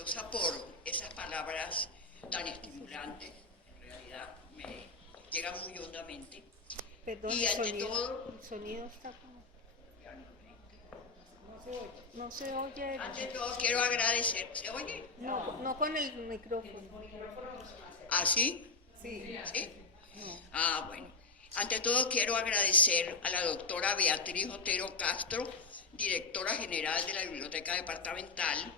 orgullosa por esas palabras tan estimulantes, en realidad me llegan muy hondamente. Perdón, Y ante todo, el sonido está como... No se oye. ante todo quiero agradecer, ¿se oye? No, no con el micrófono. ¿Ah, sí? Sí. ¿Sí? No. Ah, bueno. Ante todo quiero agradecer a la doctora Beatriz Otero Castro, directora general de la Biblioteca Departamental,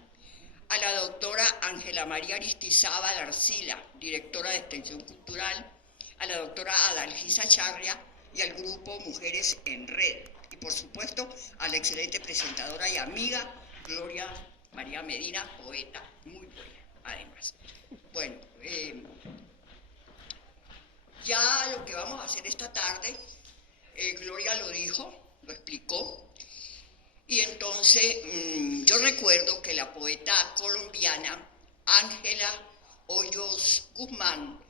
a la doctora Ángela María Aristizábal Arcila, directora de Extensión Cultural, a la doctora Adalgisa Charria y al grupo Mujeres en Red. Y por supuesto a la excelente presentadora y amiga Gloria María Medina, poeta, muy buena además. Bueno, ya lo que vamos a hacer esta tarde, Gloria lo dijo, lo explicó, y entonces yo recuerdo que la poeta colombiana Ángela Hoyos Guzmán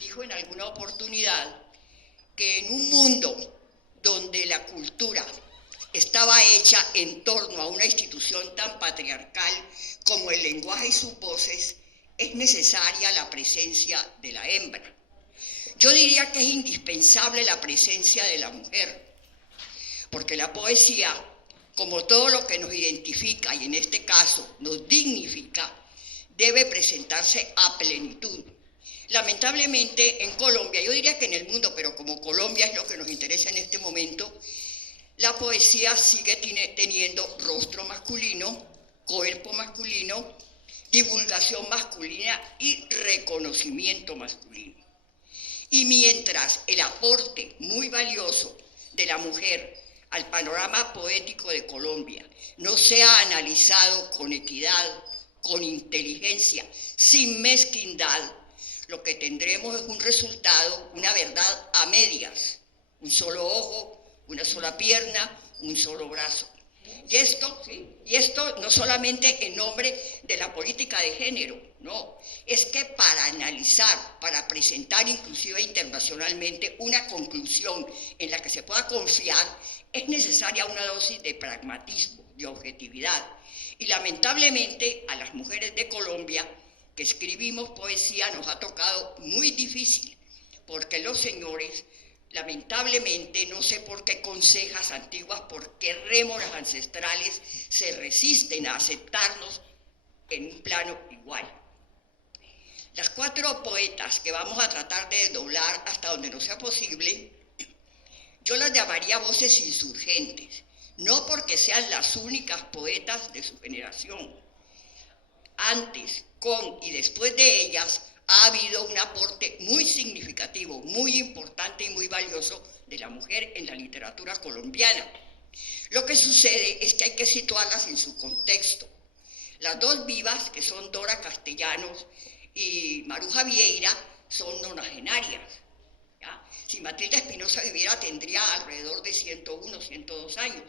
dijo en alguna oportunidad que en un mundo donde la cultura estaba hecha en torno a una institución tan patriarcal como el lenguaje y sus voces, es necesaria la presencia de la hembra. Yo diría que es indispensable la presencia de la mujer, porque la poesía, como todo lo que nos identifica y en este caso nos dignifica, debe presentarse a plenitud. Lamentablemente en Colombia, yo diría que en el mundo, pero como Colombia es lo que nos interesa en este momento, la poesía sigue teniendo rostro masculino, cuerpo masculino, divulgación masculina y reconocimiento masculino. Y mientras el aporte muy valioso de la mujer al panorama poético de Colombia no sea analizado con equidad, con inteligencia, sin mezquindad, lo que tendremos es un resultado, una verdad a medias, un solo ojo, una sola pierna, un solo brazo. Y esto no solamente en nombre de la política de género, no, es que para analizar, para presentar inclusive internacionalmente una conclusión en la que se pueda confiar, es necesaria una dosis de pragmatismo, de objetividad. Y lamentablemente a las mujeres de Colombia que escribimos poesía nos ha tocado muy difícil, porque los señores, lamentablemente, no sé por qué consejas antiguas, por qué rémoras ancestrales se resisten a aceptarnos en un plano igual. Las 4 poetas que vamos a tratar de desdoblar hasta donde no sea posible, yo las llamaría voces insurgentes, no porque sean las únicas poetas de su generación. Antes, con y después de ellas, ha habido un aporte muy significativo, muy importante y muy valioso de la mujer en la literatura colombiana. Lo que sucede es que hay que situarlas en su contexto. Las 2 vivas, que son Dora Castellanos y Maruja Vieira, son nonagenarias. ¿Ya? Si Matilde Espinosa viviera, tendría alrededor de 101, 102 años.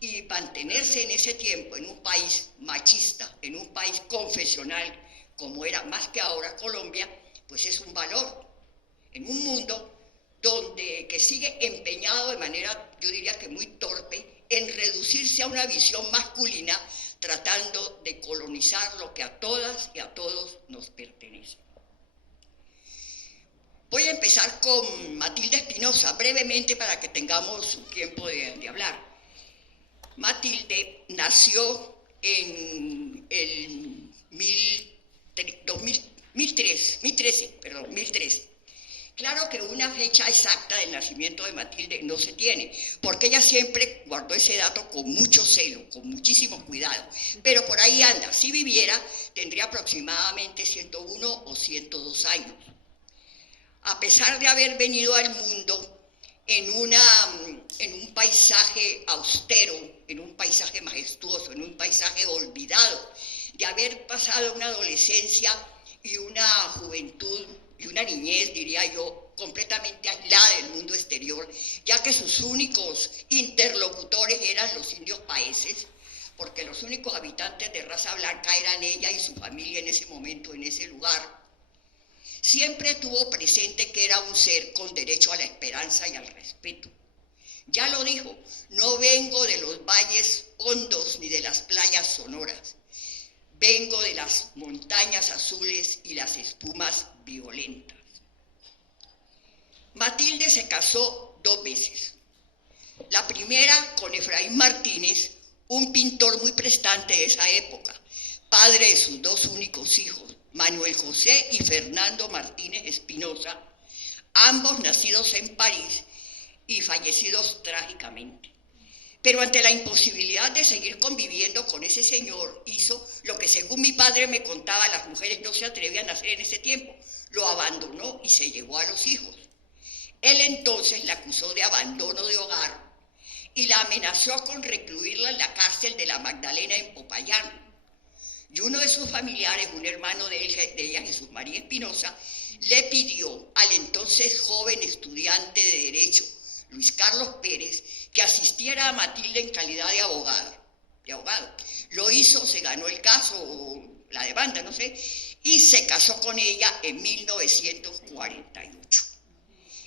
Y mantenerse en ese tiempo en un país machista, en un país confesional, como era más que ahora Colombia, pues es un valor. En un mundo que sigue empeñado de manera, yo diría que muy torpe, en reducirse a una visión masculina, tratando de colonizar lo que a todas y a todos nos pertenece. Voy a empezar con Matilde Espinosa, brevemente para que tengamos tiempo de hablar. Matilde nació en el 1013. Claro que una fecha exacta del nacimiento de Matilde no se tiene, porque ella siempre guardó ese dato con mucho celo, con muchísimo cuidado, pero por ahí anda. Si viviera, tendría aproximadamente 101 o 102 años. A pesar de haber venido al mundo en un paisaje austero, en un paisaje majestuoso, en un paisaje olvidado, de haber pasado una adolescencia y una juventud y una niñez, diría yo, completamente aislada del mundo exterior, ya que sus únicos interlocutores eran los indios paeses, porque los únicos habitantes de raza blanca eran ella y su familia en ese momento, en ese lugar. Siempre tuvo presente que era un ser con derecho a la esperanza y al respeto. Ya lo dijo, no vengo de los valles hondos ni de las playas sonoras. Vengo de las montañas azules y las espumas violentas. Matilde se casó 2 veces. La primera con Efraín Martínez, un pintor muy prestante de esa época, padre de sus 2 únicos hijos, Manuel José y Fernando Martínez Espinosa, ambos nacidos en París y fallecidos trágicamente. Pero ante la imposibilidad de seguir conviviendo con ese señor, hizo lo que, según mi padre me contaba, las mujeres no se atrevían a hacer en ese tiempo: lo abandonó y se llevó a los hijos. Él entonces la acusó de abandono de hogar y la amenazó con recluirla en la cárcel de la Magdalena en Popayán. Y uno de sus familiares, un hermano de ella, Jesús María Espinosa, le pidió al entonces joven estudiante de Derecho, Luis Carlos Pérez, que asistiera a Matilde en calidad de abogado. Lo hizo, se ganó el caso, o la demanda, no sé, y se casó con ella en 1948.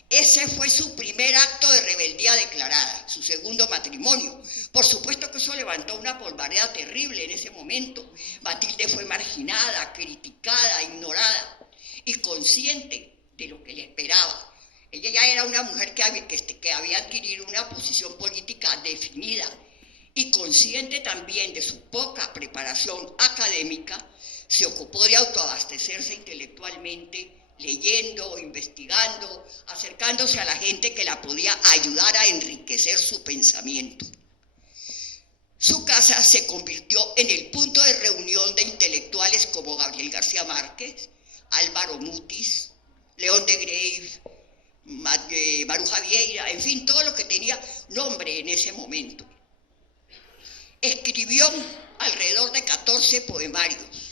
Ese fue su primer acto de rebeldía declarada, su segundo matrimonio. Por supuesto que eso levantó una polvareda terrible en ese momento. Matilde fue marginada, criticada, ignorada y consciente de lo que le esperaba. Ella ya era una mujer que había adquirido una posición política definida y consciente también de su poca preparación académica, se ocupó de autoabastecerse intelectualmente, leyendo, investigando, acercándose a la gente que la podía ayudar a enriquecer su pensamiento. Su casa se convirtió en el punto de reunión de intelectuales como Gabriel García Márquez, Álvaro Mutis, León de Greiff, Maruja Vieira, en fin, todo lo que tenía nombre en ese momento. Escribió alrededor de 14 poemarios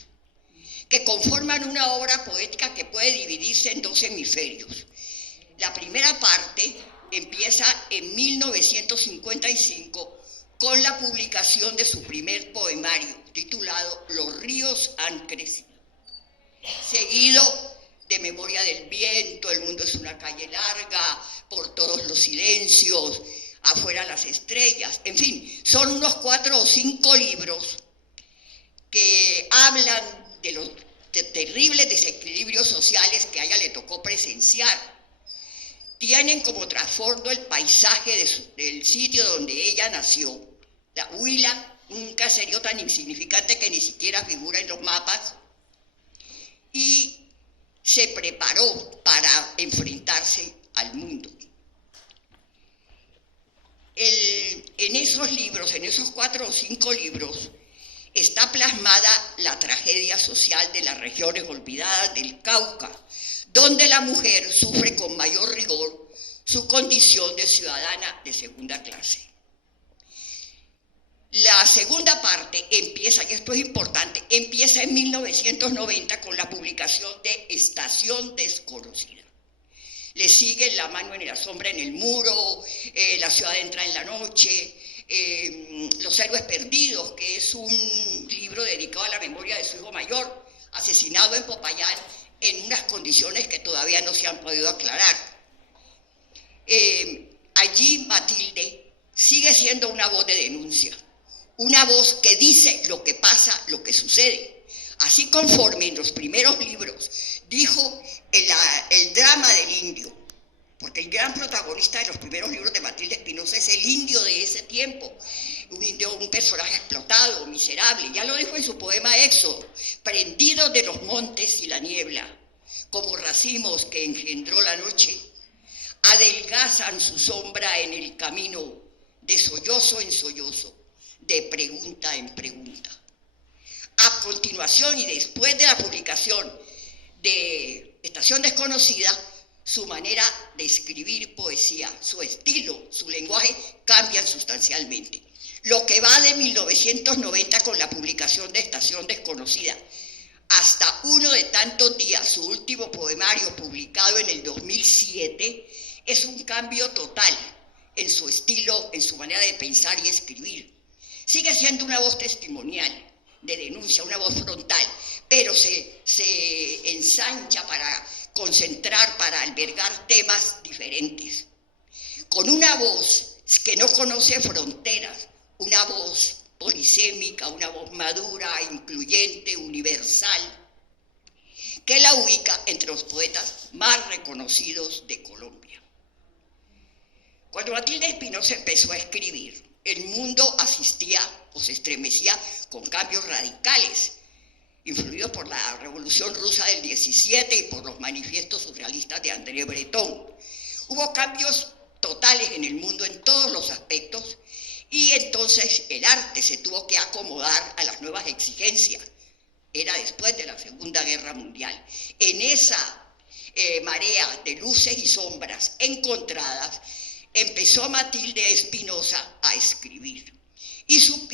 que conforman una obra poética que puede dividirse en 2 hemisferios. La primera parte empieza en 1955 con la publicación de su primer poemario, titulado Los ríos han crecido, seguido de Memoria del viento, El mundo es una calle larga, Por todos los silencios, Afuera las estrellas. En fin, son unos 4 o 5 libros que hablan de los terribles desequilibrios sociales que a ella le tocó presenciar. Tienen como trasfondo el paisaje del sitio donde ella nació, la Huila, un caserío tan insignificante que ni siquiera figura en los mapas, y se preparó para enfrentarse al mundo. En esos libros, en esos 4 o 5 libros, está plasmada la tragedia social de las regiones olvidadas del Cauca, donde la mujer sufre con mayor rigor su condición de ciudadana de segunda clase. La segunda parte empieza, y esto es importante, empieza en 1990 con la publicación de Estación Desconocida. Le sigue La mano en la sombra en el muro, La ciudad entra en la noche, Los héroes perdidos, que es un libro dedicado a la memoria de su hijo mayor, asesinado en Popayán en unas condiciones que todavía no se han podido aclarar. Allí Matilde sigue siendo una voz de denuncia, una voz que dice lo que pasa, lo que sucede. Así conforme en los primeros libros dijo el drama del indio, porque el gran protagonista de los primeros libros de Matilde Espinosa es el indio de ese tiempo, un indio, un personaje explotado, miserable. Ya lo dijo en su poema Éxodo: prendidos de los montes y la niebla, como racimos que engendró la noche, adelgazan su sombra en el camino, de sollozo en sollozo, de pregunta en pregunta. A continuación y después de la publicación de Estación Desconocida, su manera de escribir poesía, su estilo, su lenguaje cambian sustancialmente. Lo que va de 1990 con la publicación de Estación Desconocida hasta uno de tantos días, su último poemario publicado en el 2007, es un cambio total en su estilo, en su manera de pensar y escribir. Sigue siendo una voz testimonial, de denuncia, una voz frontal, pero se ensancha para concentrar, para albergar temas diferentes. Con una voz que no conoce fronteras, una voz polisémica, una voz madura, incluyente, universal, que la ubica entre los poetas más reconocidos de Colombia. Cuando Matilde Espinosa empezó a escribir, el mundo asistía o se estremecía con cambios radicales, influidos por la Revolución Rusa del 17 y por los manifiestos surrealistas de André Breton. Hubo cambios totales en el mundo en todos los aspectos y entonces el arte se tuvo que acomodar a las nuevas exigencias. Era después de la Segunda Guerra Mundial. En esa marea de luces y sombras encontradas, empezó Matilde Espinosa a escribir. Y su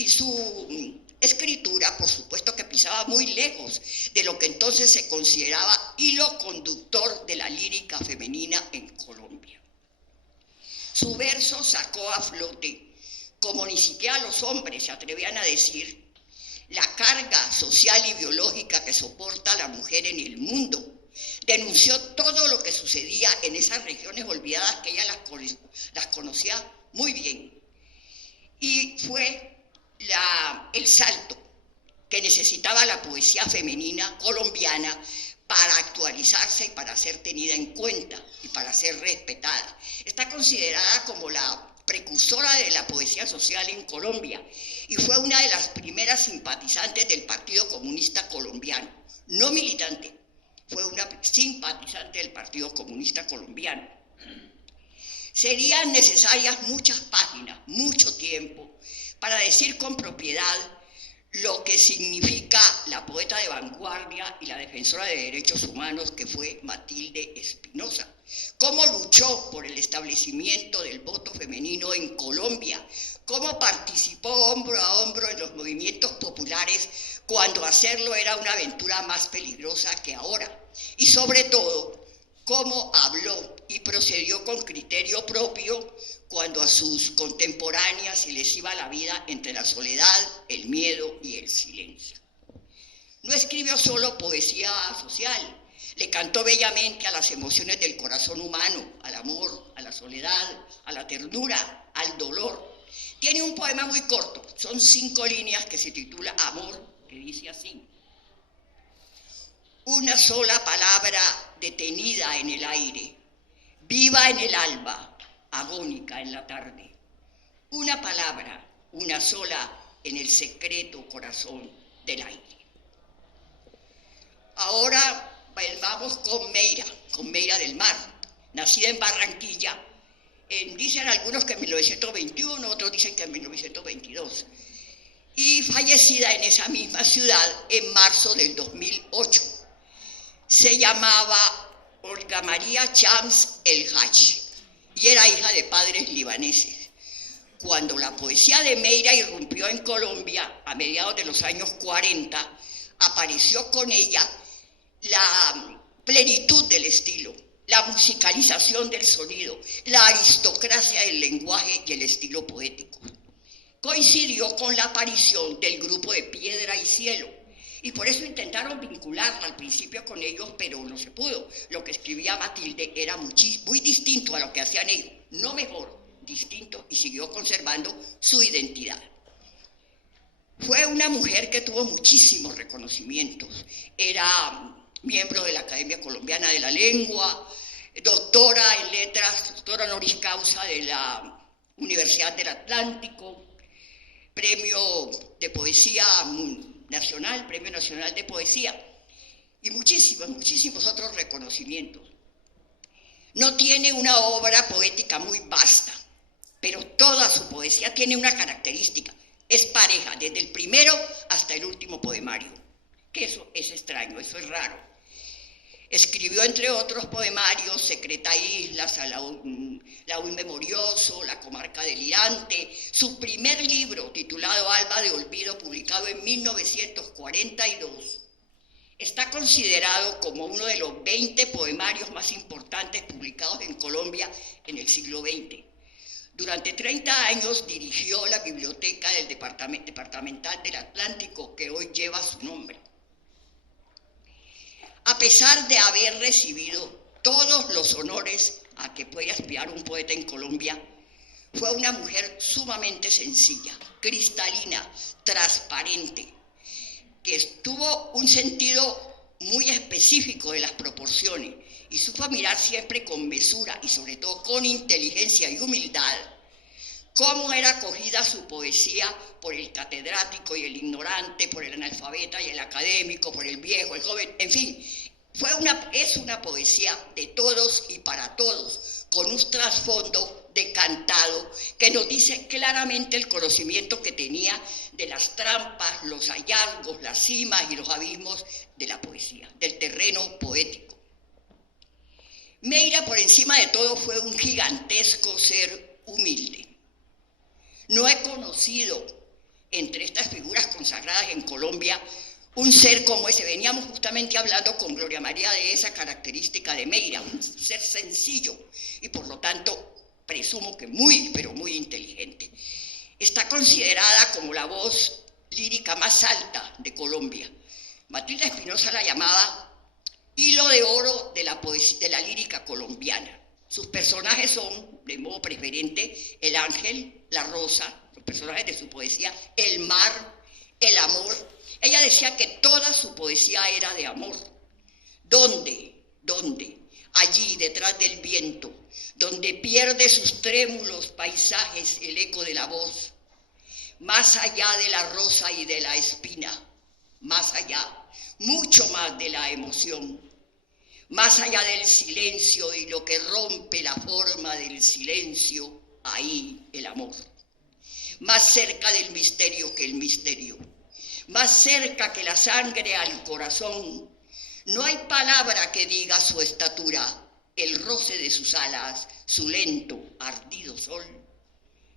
escritura, por supuesto que pisaba muy lejos de lo que entonces se consideraba hilo conductor de la lírica femenina en Colombia. Su verso sacó a flote, como ni siquiera los hombres se atrevían a decir, la carga social y biológica que soporta la mujer en el mundo. Denunció todo lo que sucedía en esas regiones olvidadas que ella las conocía muy bien. Y fue el salto que necesitaba la poesía femenina colombiana para actualizarse y para ser tenida en cuenta y para ser respetada. Está considerada como la precursora de la poesía social en Colombia y fue una de las primeras simpatizantes del Partido Comunista Colombiano, no militante, fue una simpatizante del Partido Comunista Colombiano. Serían necesarias muchas páginas, mucho tiempo, para decir con propiedad lo que significa la poeta de vanguardia y la defensora de derechos humanos que fue Matilde Espinosa. Cómo luchó por el establecimiento del voto femenino en Colombia, cómo participó hombro a hombro en los movimientos populares cuando hacerlo era una aventura más peligrosa que ahora. Y sobre todo, cómo habló y procedió con criterio propio cuando a sus contemporáneas se les iba la vida entre la soledad, el miedo y el silencio. No escribió solo poesía social, le cantó bellamente a las emociones del corazón humano, al amor, a la soledad, a la ternura, al dolor. Tiene un poema muy corto, son 5 líneas que se titula Amor, que dice así: una sola palabra detenida en el aire, viva en el alba, agónica en la tarde. Una palabra, una sola en el secreto corazón del aire. Ahora vamos con Meira del Mar, nacida en Barranquilla, dicen algunos que en 1921, otros dicen que en 1922, y fallecida en esa misma ciudad en marzo del 2008. Se llamaba Olga María Chams El Hach y era hija de padres libaneses. Cuando la poesía de Meira irrumpió en Colombia a mediados de los años 40, apareció con ella la plenitud del estilo, la musicalización del sonido, la aristocracia del lenguaje y el estilo poético. Coincidió con la aparición del grupo de Piedra y Cielo, y por eso intentaron vincularla al principio con ellos, pero no se pudo. Lo que escribía Matilde era muy distinto a lo que hacían ellos, no mejor, distinto, y siguió conservando su identidad. Fue una mujer que tuvo muchísimos reconocimientos. Era miembro de la Academia Colombiana de la Lengua, doctora en letras, doctora honoris causa de la Universidad del Atlántico, premio de poesía nacional, Premio Nacional de Poesía, y muchísimos otros reconocimientos. No tiene una obra poética muy vasta, pero toda su poesía tiene una característica, es pareja, desde el primero hasta el último poemario, que eso es extraño, eso es raro. Escribió, entre otros poemarios, Secreta Islas, Laúd Memorioso, La Comarca Delirante, su primer libro, titulado Alba de Olvido, publicado en 1942. Está considerado como uno de los 20 poemarios más importantes publicados en Colombia en el siglo XX. Durante 30 años dirigió la biblioteca del Departamental del Atlántico, que hoy lleva su nombre. A pesar de haber recibido todos los honores a que puede aspirar un poeta en Colombia, Fue una mujer sumamente sencilla, cristalina, transparente, que tuvo un sentido muy específico de las proporciones y supo mirar siempre con mesura y sobre todo con inteligencia y humildad cómo era acogida su poesía por el catedrático y el ignorante, por el analfabeta y el académico, por el viejo, el joven, en fin. Es una poesía de todos y para todos, con un trasfondo decantado que nos dice claramente el conocimiento que tenía de las trampas, los hallazgos, las cimas y los abismos de la poesía, del terreno poético. Meira, por encima de todo, fue un gigantesco ser humilde. No he conocido entre estas figuras consagradas en Colombia un ser como ese. Veníamos justamente hablando con Gloria María de esa característica de Meira, un ser sencillo y por lo tanto presumo que muy, pero muy inteligente. Está considerada como la voz lírica más alta de Colombia. Matilde Espinosa la llamaba hilo de oro de la lírica colombiana. Sus personajes son, de modo preferente, el ángel, la rosa, los personajes de su poesía, el mar, el amor. Ella decía que toda su poesía era de amor. ¿Dónde? ¿Dónde? Allí, detrás del viento, donde pierde sus trémulos paisajes el eco de la voz, más allá de la rosa y de la espina, más allá, mucho más de la emoción, más allá del silencio y lo que rompe la forma del silencio, ahí el amor. Más cerca del misterio que el misterio, más cerca que la sangre al corazón. No hay palabra que diga su estatura, el roce de sus alas, su lento, ardido sol.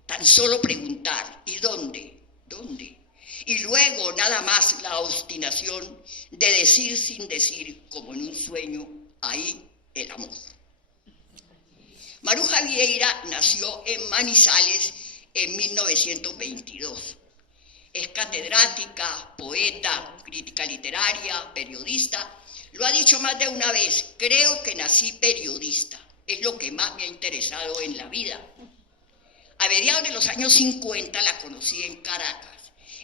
Tan solo preguntar, ¿y dónde? ¿Dónde? Y luego nada más la obstinación de decir sin decir, como en un sueño, ahí el amor. Maruja Vieira nació en Manizales en 1922. Es catedrática, poeta, crítica literaria, periodista. Lo ha dicho más de una vez, creo que nací periodista. Es lo que más me ha interesado en la vida. A mediados de los años 50 la conocí en Caracas.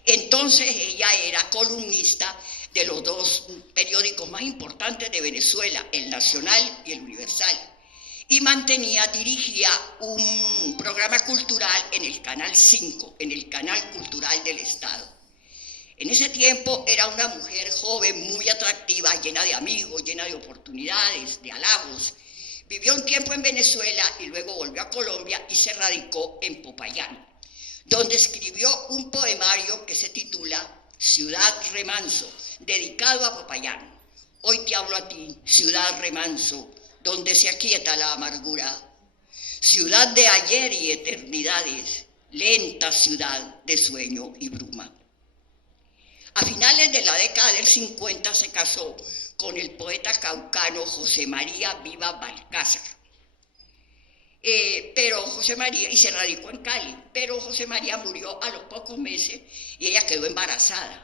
Entonces ella era columnista de los dos periódicos más importantes de Venezuela, El Nacional y El Universal. Y dirigía un programa cultural en el Canal 5, en el Canal Cultural del Estado. En ese tiempo era una mujer joven, muy atractiva, llena de amigos, llena de oportunidades, de halagos. Vivió un tiempo en Venezuela y luego volvió a Colombia y se radicó en Popayán, donde escribió un poemario que se titula Ciudad Remanso, dedicado a Popayán. Hoy te hablo a ti, ciudad remanso, donde se aquieta la amargura. Ciudad de ayer y eternidades, lenta ciudad de sueño y bruma. A finales de la década del 50 se casó con el poeta caucano José María Viva Balcázar. Y se radicó en Cali, pero José María murió a los pocos meses y ella quedó embarazada.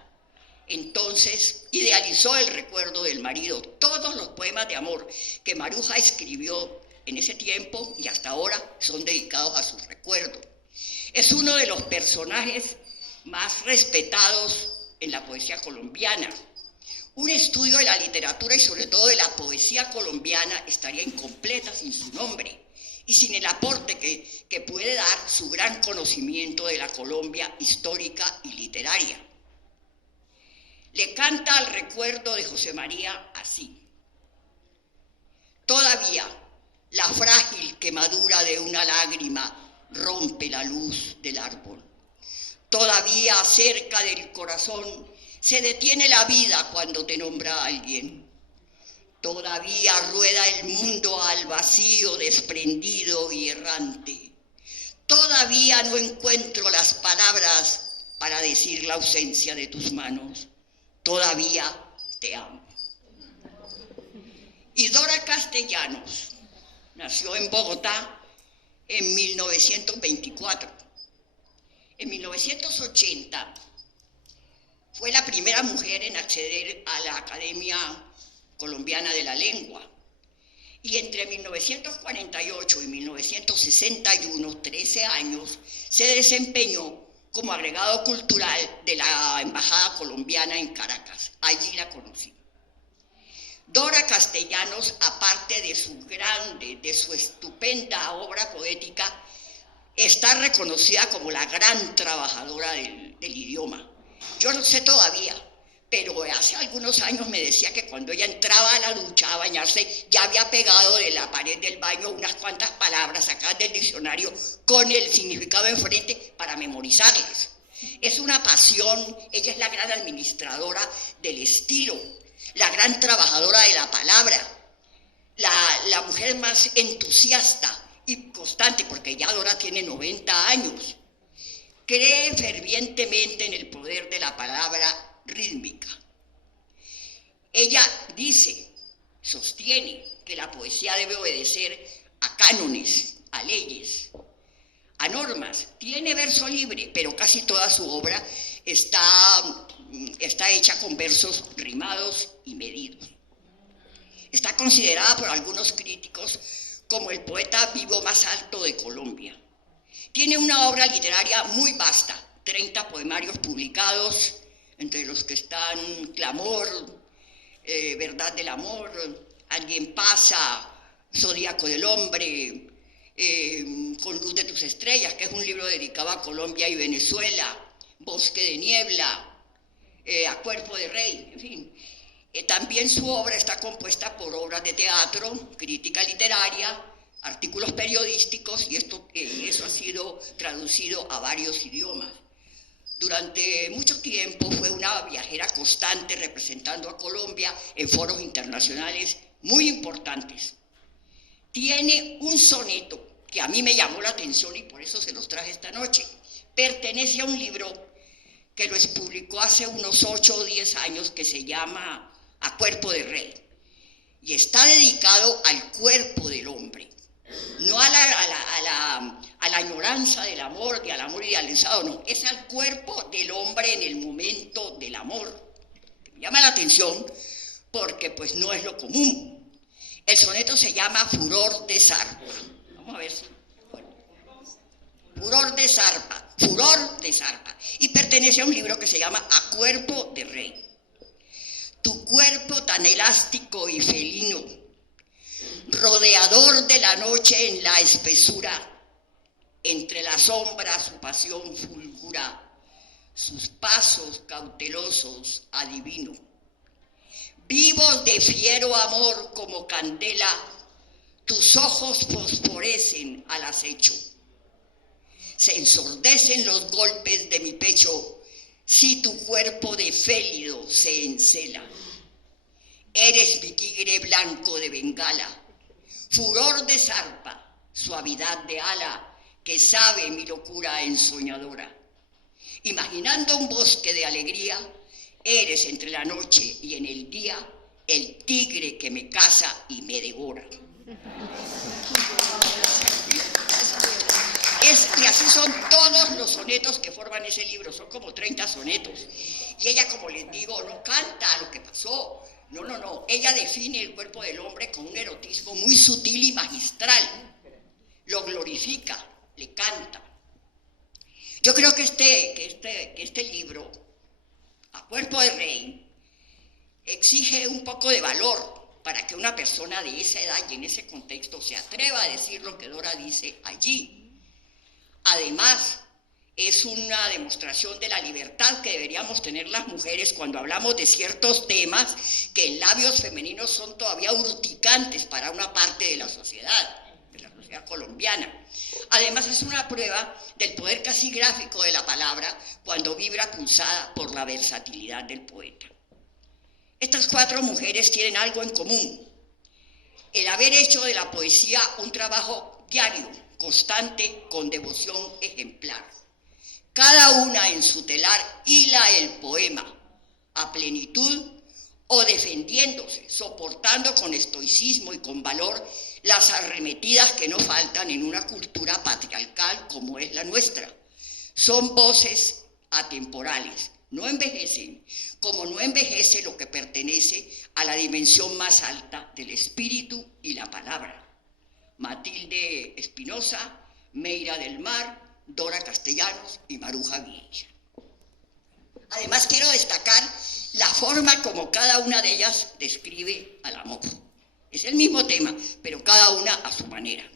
Entonces idealizó el recuerdo del marido. Todos los poemas de amor que Maruja escribió en ese tiempo y hasta ahora son dedicados a su recuerdo. Es uno de los personajes más respetados en la poesía colombiana. Un estudio de la literatura y sobre todo de la poesía colombiana estaría incompleta sin su nombre y sin el aporte que puede dar su gran conocimiento de la Colombia histórica y literaria. Le canta al recuerdo de José María así: todavía la frágil quemadura de una lágrima rompe la luz del árbol. Todavía cerca del corazón se detiene la vida cuando te nombra alguien. Todavía rueda el mundo al vacío desprendido y errante. Todavía no encuentro las palabras para decir la ausencia de tus manos. Todavía te amo. Y Dora Castellanos nació en Bogotá en 1924. En 1980 fue la primera mujer en acceder a la Academia Colombiana de la Lengua. Y entre 1948 y 1961, 13 años, se desempeñó como agregado cultural de la Embajada Colombiana en Caracas. Allí la conocí. Dora Castellanos, aparte de su estupenda obra poética, está reconocida como la gran trabajadora del idioma. Yo no sé todavía, pero hace algunos años me decía que cuando ella entraba a la ducha a bañarse, ya había pegado de la pared del baño unas cuantas palabras sacadas del diccionario con el significado enfrente para memorizarlas. Es una pasión, ella es la gran administradora del estilo, la gran trabajadora de la palabra, la mujer más entusiasta y constante, porque ya Dora tiene 90 años. Cree fervientemente en el poder de la palabra rítmica. Ella sostiene que la poesía debe obedecer a cánones, a leyes, a normas. Tiene verso libre, pero casi toda su obra está hecha con versos rimados y medidos. Está considerada por algunos críticos como el poeta vivo más alto de Colombia. Tiene una obra literaria muy vasta, 30 poemarios publicados, entre los que están Clamor, Verdad del Amor, Alguien pasa, Zodíaco del Hombre, Con luz de tus estrellas, que es un libro dedicado a Colombia y Venezuela, Bosque de niebla, A cuerpo de rey, en fin. También su obra está compuesta por obras de teatro, crítica literaria, artículos periodísticos, y eso ha sido traducido a varios idiomas. Durante mucho tiempo fue una viajera constante representando a Colombia en foros internacionales muy importantes. Tiene un soneto que a mí me llamó la atención y por eso se los traje esta noche. Pertenece a un libro que lo publicó hace unos 8 o 10 años que se llama A cuerpo de rey, y está dedicado al cuerpo del hombre, no a la añoranza del amor, ni al amor idealizado, no, es al cuerpo del hombre en el momento del amor. Me llama la atención porque pues no es lo común. El soneto se llama Furor de Zarpa. Vamos a ver si... Furor de Zarpa, y pertenece a un libro que se llama A cuerpo de rey. Tu cuerpo tan elástico y felino, rodeador de la noche en la espesura, entre las sombras su pasión fulgura, sus pasos cautelosos adivino. Vivos de fiero amor como candela, tus ojos fosforecen al acecho. Se ensordecen los golpes de mi pecho si tu cuerpo de félido se encela. Eres mi tigre blanco de Bengala, furor de zarpa, suavidad de ala, que sabe mi locura ensoñadora. Imaginando un bosque de alegría, eres entre la noche y en el día el tigre que me caza y me devora. Y así son todos los sonetos que forman ese libro, son como 30 sonetos. Y ella, como les digo, no canta lo que pasó, no, ella define el cuerpo del hombre con un erotismo muy sutil y magistral, lo glorifica, le canta. Yo creo que este libro, A cuerpo de rey, exige un poco de valor para que una persona de esa edad y en ese contexto se atreva a decir lo que Dora dice allí. Además, es una demostración de la libertad que deberíamos tener las mujeres cuando hablamos de ciertos temas que en labios femeninos son todavía urticantes para una parte de la sociedad colombiana. Además, es una prueba del poder casi gráfico de la palabra cuando vibra pulsada por la versatilidad del poeta. Estas 4 mujeres tienen algo en común: el haber hecho de la poesía un trabajo diario, constante, con devoción ejemplar. Cada una en su telar hila el poema a plenitud o defendiéndose, soportando con estoicismo y con valor las arremetidas que no faltan en una cultura patriarcal como es la nuestra. Son voces atemporales, no envejecen, como no envejece lo que pertenece a la dimensión más alta del espíritu y la palabra. Matilde Espinosa, Meira del Mar, Dora Castellanos y Maruja Vieira. Además, quiero destacar la forma como cada una de ellas describe al amor. Es el mismo tema, pero cada una a su manera.